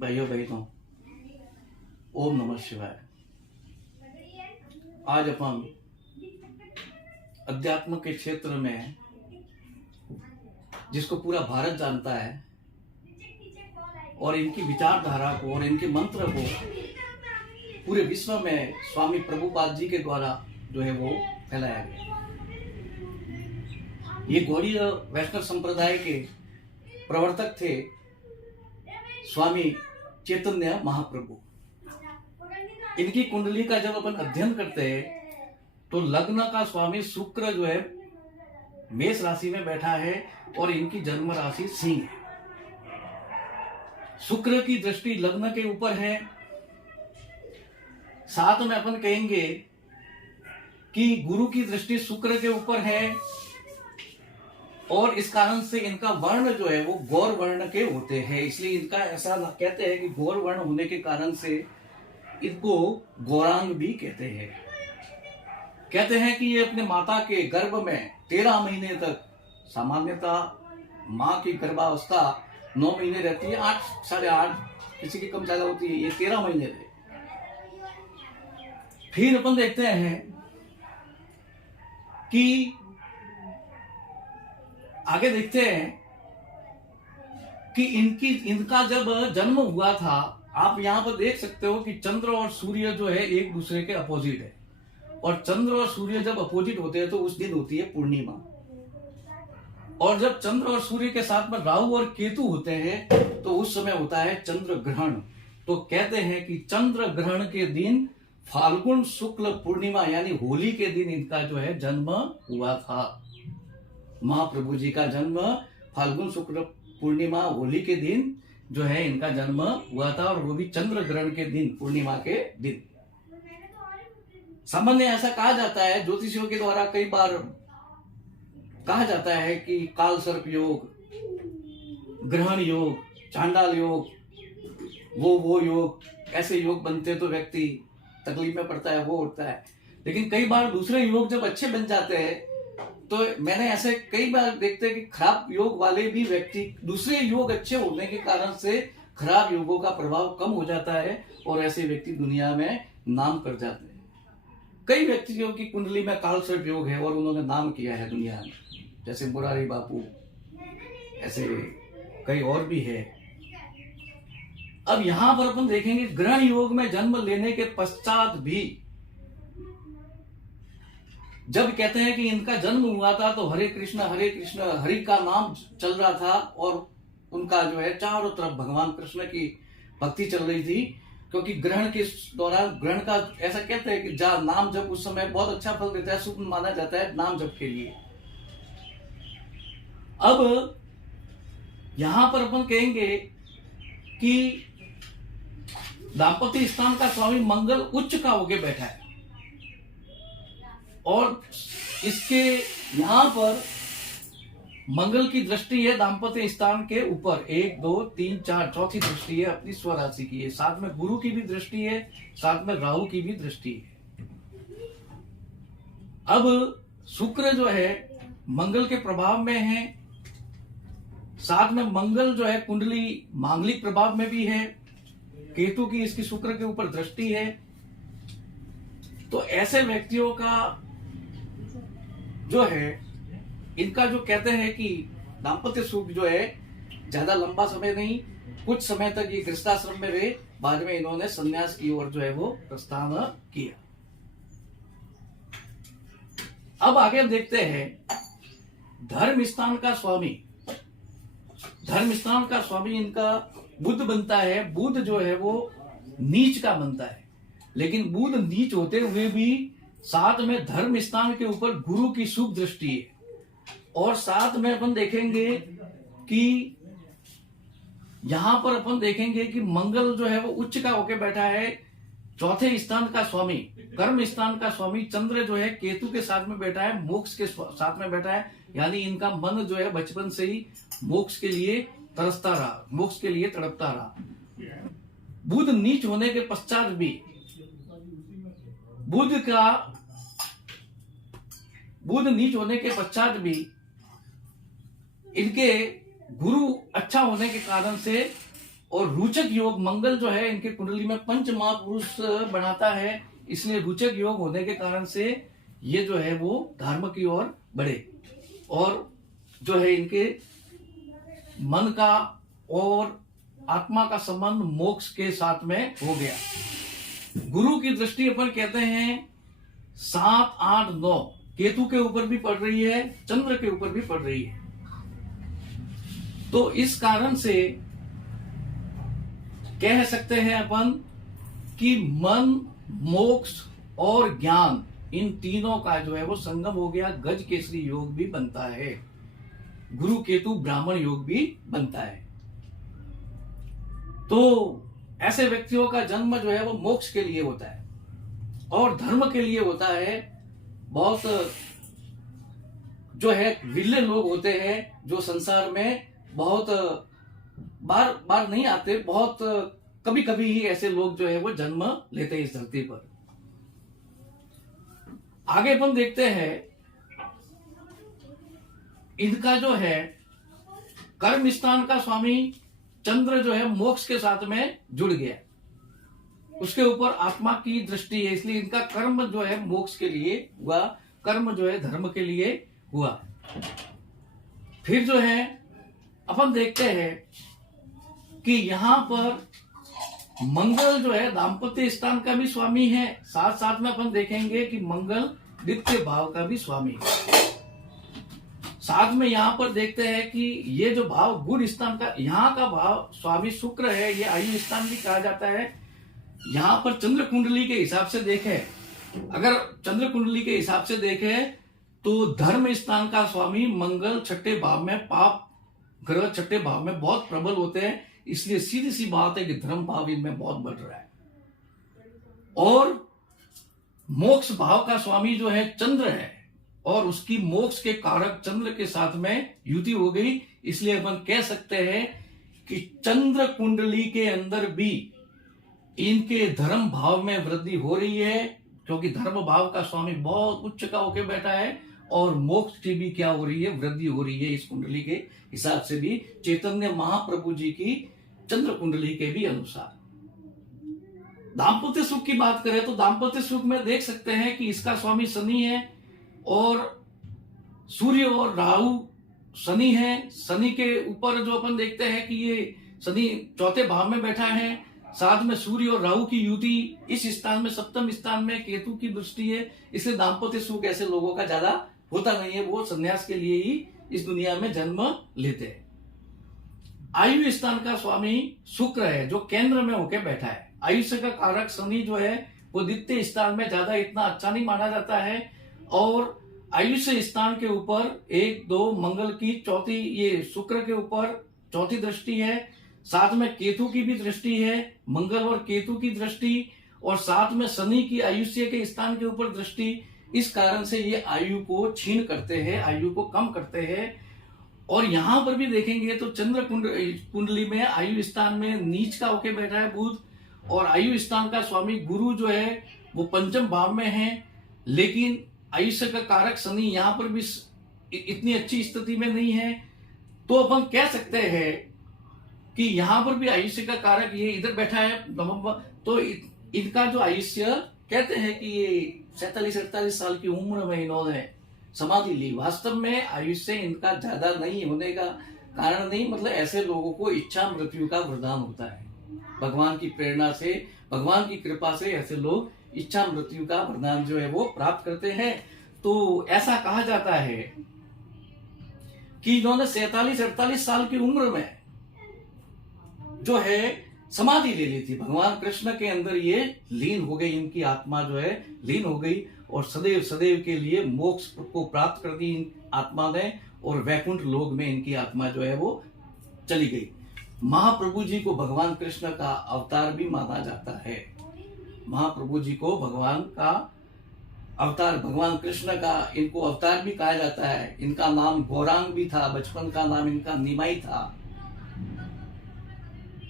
भाइयों बहनों, ओम नमः शिवाय। आज अपन अध्यात्म के क्षेत्र में, जिसको पूरा भारत जानता है, और इनकी विचारधारा को और इनके मंत्र को पूरे विश्व में स्वामी प्रभुपाद जी के द्वारा जो है वो फैलाया गया। ये गौड़ीय वैष्णव संप्रदाय के प्रवर्तक थे स्वामी चैतन्य महाप्रभु। इनकी कुंडली का जब अपन अध्ययन करते हैं तो लग्न का स्वामी शुक्र जो है मेष राशि में बैठा है और इनकी जन्म राशि सिंह है। शुक्र की दृष्टि लग्न के ऊपर है। साथ में अपन कहेंगे कि गुरु की दृष्टि शुक्र के ऊपर है और इस कारण से इनका वर्ण जो है वो गौर वर्ण के होते हैं। इसलिए इनका ऐसा कहते हैं कि गौर वर्ण होने के कारण से इनको गौरांग भी कहते हैं। कहते हैं कि ये अपने माता के गर्भ में 13 महीने तक, सामान्यतः माँ की गर्भावस्था 9 महीने रहती है, 8, 8.5, किसी की कम ज्यादा होती है, ये 13 महीने थे। फिर अपन देखते हैं कि आगे देखते हैं कि इनका जब जन्म हुआ था, आप यहां पर देख सकते हो कि चंद्र और सूर्य जो है एक दूसरे के अपोजिट है, और चंद्र और सूर्य जब अपोजिट होते हैं तो उस दिन होती है पूर्णिमा। और जब चंद्र और सूर्य के साथ में राहु और केतु होते हैं तो उस समय होता है चंद्र ग्रहण। तो कहते हैं कि चंद्र ग्रहण के दिन फाल्गुन शुक्ल पूर्णिमा यानी होली के दिन इनका जो है जन्म हुआ था। महाप्रभु जी का जन्म फाल्गुन शुक्ल पूर्णिमा होली के दिन जो है इनका जन्म हुआ था, और वो भी चंद्र ग्रहण के दिन, पूर्णिमा के दिन। सामान्य ऐसा कहा जाता है, ज्योतिषियों के द्वारा कई बार कहा जाता है कि काल सर्प योग, ग्रहण योग, चांडाल योग, वो योग, ऐसे योग बनते तो व्यक्ति तकलीफ में पड़ता है, वो उठता है। लेकिन कई बार दूसरे योग जब अच्छे बन जाते हैं तो मैंने ऐसे कई बार देखते हैं कि खराब योग वाले भी व्यक्ति, दूसरे योग अच्छे होने के कारण से खराब योगों का प्रभाव कम हो जाता है और ऐसे व्यक्ति दुनिया में नाम कर जाते हैं। कई व्यक्तियों की कुंडली में काल सर्प योग है और उन्होंने नाम किया है दुनिया में, जैसे मुरारी बापू, ऐसे कई और भी है। अब यहां पर अपन देखेंगे ग्रहण योग में जन्म लेने के पश्चात भी जब कहते हैं कि इनका जन्म हुआ था तो हरे कृष्ण हरि का नाम चल रहा था और उनका जो है चारों तरफ भगवान कृष्ण की भक्ति चल रही थी, क्योंकि ग्रहण के दौरान, ग्रहण का ऐसा कहते हैं कि नाम जप उस समय बहुत अच्छा फल देता है, शुभ माना जाता है नाम जप के लिए। अब यहां पर अपन कहेंगे कि दाम्पत्य स्थान का स्वामी मंगल उच्च का होके बैठा है और इसके यहां पर मंगल की दृष्टि है दाम्पत्य स्थान के ऊपर, 1, 2, 3, 4, चौथी दृष्टि है अपनी स्वराशि की है। साथ में गुरु की भी दृष्टि है, साथ में राहु की भी दृष्टि है। अब शुक्र जो है मंगल के प्रभाव में है, साथ में मंगल जो है कुंडली मांगलिक प्रभाव में भी है, केतु की इसकी शुक्र के ऊपर दृष्टि है। तो ऐसे व्यक्तियों का जो है, इनका जो कहते हैं कि दाम्पत्य सुख जो है ज्यादा लंबा समय नहीं, कुछ समय तक ये गृहस्थाश्रम में रहे, बाद में इन्होंने संन्यास की ओर जो है वो प्रस्थान किया। अब आगे देखते हैं धर्म स्थान का स्वामी। धर्म स्थान का स्वामी इनका बुध बनता है। बुध जो है वो नीच का बनता है, लेकिन बुध नीच होते हुए भी साथ में धर्म स्थान के ऊपर गुरु की शुभ दृष्टि है। और साथ में अपन देखेंगे कि यहां पर अपन देखेंगे कि मंगल जो है वो उच्च का होके बैठा है। चौथे स्थान का स्वामी, कर्म स्थान का स्वामी चंद्र जो है केतु के साथ में बैठा है, मोक्ष के साथ में बैठा है, यानी इनका मन जो है बचपन से ही मोक्ष के लिए तरसता रहा, मोक्ष के लिए तड़पता रहा। बुध नीच होने के पश्चात भी बुध नीच होने के पश्चात भी इनके गुरु अच्छा होने के कारण से और रोचक योग मंगल जो है इनके कुंडली में पंच महापुरुष बनाता है, इसलिए रोचक योग होने के कारण से ये जो है वो धर्म की ओर बढ़े और जो है इनके मन का और आत्मा का संबंध मोक्ष के साथ में हो गया। गुरु की दृष्टि अपन कहते हैं 7, 8, 9 केतु के ऊपर भी पड़ रही है, चंद्र के ऊपर भी पड़ रही है। तो इस कारण से कह सकते हैं अपन कि मन, मोक्ष और ज्ञान इन तीनों का जो है वो संगम हो गया। गज केसरी योग भी बनता है, गुरु केतु ब्राह्मण योग भी बनता है। तो ऐसे व्यक्तियों का जन्म जो है वो मोक्ष के लिए होता है और धर्म के लिए होता है। बहुत जो है विरले लोग होते हैं जो संसार में बहुत बार बार नहीं आते, बहुत कभी कभी ही ऐसे लोग जो है वो जन्म लेते हैं इस धरती पर। आगे अपन देखते हैं इनका जो है कर्म स्थान का स्वामी चंद्र जो है मोक्ष के साथ में जुड़ गया, उसके ऊपर आत्मा की दृष्टि है, इसलिए इनका कर्म जो है मोक्ष के लिए हुआ, कर्म जो है धर्म के लिए हुआ। फिर जो है अपन देखते हैं कि यहां पर मंगल जो है दाम्पत्य स्थान का भी स्वामी है, साथ साथ में अपन देखेंगे कि मंगल द्वितीय भाव का भी स्वामी है। साथ में यहां पर देखते हैं कि ये जो भाव गुण स्थान का, यहाँ का भाव स्वामी शुक्र है, ये आयु स्थान भी कहा जाता है। यहां पर चंद्र कुंडली के हिसाब से देखें, अगर चंद्र कुंडली के हिसाब से देखें तो धर्म स्थान का स्वामी मंगल छठे भाव में, पाप ग्रह छठे भाव में बहुत प्रबल होते हैं, इसलिए सीधी सी बात है कि धर्म भाव इनमें बहुत बढ़ रहा है। और मोक्ष भाव का स्वामी जो है चंद्र है और उसकी मोक्ष के कारक चंद्र के साथ में युति हो गई, इसलिए अपन कह सकते हैं कि चंद्र कुंडली के अंदर भी इनके धर्म भाव में वृद्धि हो रही है, क्योंकि धर्म भाव का स्वामी बहुत उच्च का होकर बैठा है और मोक्ष की भी क्या हो रही है, वृद्धि हो रही है। इस कुंडली के हिसाब से भी चैतन्य महाप्रभु जी की चंद्र कुंडली के भी अनुसार। दाम्पत्य सुख की बात करें तो दाम्पत्य सुख में देख सकते हैं कि इसका स्वामी शनि है और सूर्य और राहु शनि है। शनि के ऊपर जो अपन देखते हैं कि ये शनि चौथे भाव में बैठा है, साथ में सूर्य और राहु की युति इस स्थान में, सप्तम स्थान में केतु की दृष्टि है, इसलिए दाम्पत्य सुख ऐसे लोगों का ज्यादा होता नहीं है, वो संन्यास के लिए ही इस दुनिया में जन्म लेते हैं। आयु स्थान का स्वामी शुक्र है जो केंद्र में होकर बैठा है। आयुष्य का कारक शनि जो है वो द्वितीय स्थान में ज्यादा इतना अच्छा नहीं माना जाता है और आयुष्य स्थान के ऊपर 1, 2 मंगल की चौथी, ये शुक्र के ऊपर चौथी दृष्टि है, साथ में केतु की भी दृष्टि है, मंगल और केतु की दृष्टि, और साथ में शनि की आयुष्य के स्थान के ऊपर दृष्टि। इस कारण से ये आयु को छीन करते हैं, आयु को कम करते हैं। और यहां पर भी देखेंगे तो चंद्र कुंडली में आयु स्थान में नीच का होके बैठा है बुध, और आयु स्थान का स्वामी गुरु जो है वो पंचम भाव में है, लेकिन आयुष्य का कारक शनि यहां पर भी इतनी अच्छी स्थिति में नहीं है। तो अपन कह सकते हैं कि यहां पर भी आयुष्य का कारक ये इधर बैठा है नवंबर, तो इनका जो आयुष्य कहते हैं कि ये 47-48 साल की उम्र में इन्होंने समाधि ली। वास्तव में आयुष्य इनका ज्यादा नहीं होने का कारण नहीं, मतलब ऐसे लोगों को इच्छा मृत्यु का वरदान होता है। भगवान की प्रेरणा से, भगवान की कृपा से ऐसे लोग इच्छा मृत्यु का वरदान जो है वो प्राप्त करते हैं। तो ऐसा कहा जाता है कि इन्होंने 47-48 साल की उम्र में जो है समाधि ले ली थी, भगवान कृष्ण के अंदर ये लीन हो गई, इनकी आत्मा जो है लीन हो गई और सदैव सदैव के लिए मोक्ष को प्राप्त कर दी इन आत्मा ने, और वैकुंठ लोक में इनकी आत्मा जो है वो चली गई। महाप्रभु जी को भगवान कृष्ण का अवतार भी माना जाता है। महाप्रभु जी को भगवान का अवतार, भगवान कृष्ण का इनको अवतार भी कहा जाता है। इनका नाम गौरांग भी था, बचपन का नाम इनका निमाई था।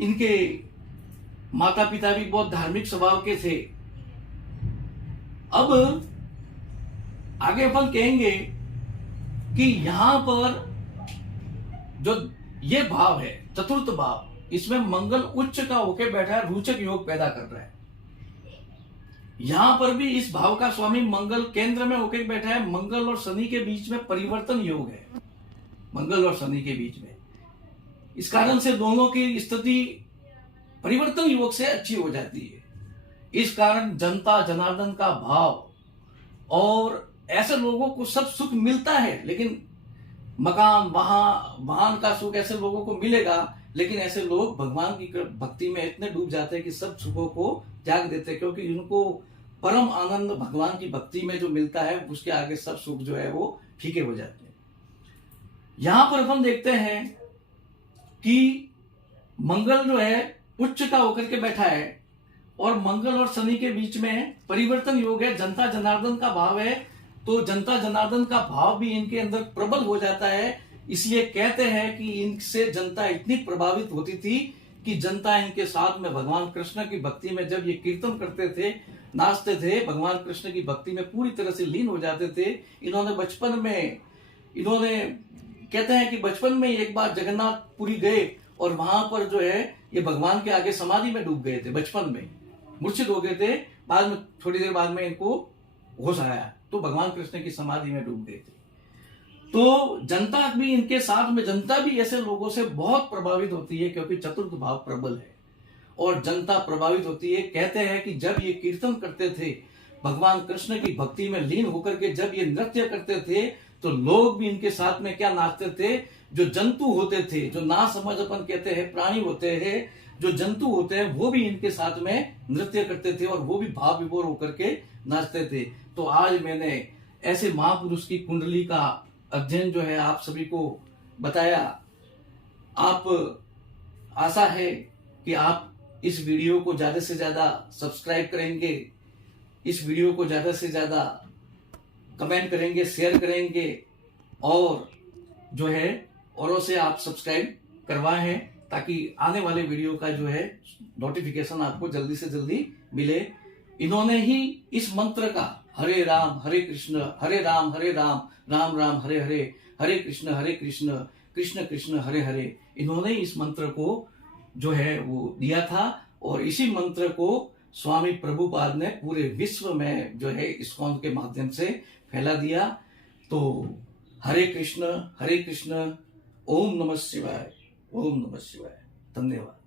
इनके माता पिता भी बहुत धार्मिक स्वभाव के थे। अब आगे अपन कहेंगे कि यहां पर जो ये भाव है चतुर्थ भाव, इसमें मंगल उच्च का होके बैठा है, रोचक योग पैदा कर रहा है। यहां पर भी इस भाव का स्वामी मंगल केंद्र में होके बैठा है। मंगल और शनि के बीच में परिवर्तन योग है, मंगल और शनि के बीच में। इस कारण से दोनों की स्थिति परिवर्तन योग से अच्छी हो जाती है। इस कारण जनता जनार्दन का भाव, और ऐसे लोगों को सब सुख मिलता है, लेकिन मकान वाहन का सुख ऐसे लोगों को मिलेगा, लेकिन ऐसे लोग भगवान की भक्ति में इतने डूब जाते हैं कि सब सुखों को त्याग देते हैं, क्योंकि उनको परम आनंद भगवान की भक्ति में जो मिलता है उसके आगे सब सुख जो है वो फीके हो जाते हैं। यहां पर हम देखते हैं कि मंगल जो है उच्च का होकर के बैठा है, और मंगल और शनि के बीच में परिवर्तन योग है, जनता जनार्दन का भाव है। तो जनता जनार्दन का भाव भी इनके अंदर प्रबल हो जाता है। इसलिए कहते हैं कि इनसे जनता इतनी प्रभावित होती थी कि जनता इनके साथ में भगवान कृष्ण की भक्ति में जब ये कीर्तन करते थे, नाचते थे, भगवान कृष्ण की भक्ति में पूरी तरह से लीन हो जाते थे। इन्होंने कहते हैं कि बचपन में एक बार जगन्नाथपुरी गए और वहां पर जो है ये भगवान के आगे समाधि में डूब गए थे, बचपन में मूर्छित हो गए थे। बाद में थोड़ी देर बाद में इनको होश आया तो भगवान कृष्ण की समाधि में डूब गए थे। तो जनता भी इनके साथ में, जनता भी ऐसे लोगों से बहुत प्रभावित होती है, क्योंकि चतुर्थ भाव प्रबल है और जनता प्रभावित होती है। कहते हैं कि जब ये कीर्तन करते थे, भगवान कृष्ण की भक्ति में लीन होकर के जब ये नृत्य करते थे, तो लोग भी इनके साथ में क्या नाचते थे, जो जंतु होते थे, जो ना समझ अपन कहते हैं, प्राणी होते हैं, जो जंतु होते हैं, वो भी इनके साथ में नृत्य करते थे और वो भी भाव विभोर होकर के नाचते थे। तो आज मैंने ऐसे महापुरुष की कुंडली का अध्ययन जो है आप सभी को बताया। आप, आशा है कि आप इस वीडियो को ज्यादा से ज्यादा सब्सक्राइब करेंगे, इस वीडियो को ज्यादा से ज्यादा कमेंट करेंगे, शेयर करेंगे, और जो है औरों से आप सब्सक्राइब करवाए हैं, ताकि आने वाले वीडियो का जो है नोटिफिकेशन आपको जल्दी से जल्दी मिले। इन्होंने ही इस मंत्र का हरे राम हरे राम राम राम हरे हरे, हरे कृष्ण कृष्ण कृष्ण हरे हरे, इन्होंने इस मंत्र को जो है वो दिया था। और इसी मंत्र को स्वामी प्रभुपाद ने पूरे विश्व में जो है इस्कॉन के माध्यम से फैला दिया। तो हरे कृष्ण ओम नमः शिवाय, ओम नमः शिवाय। धन्यवाद।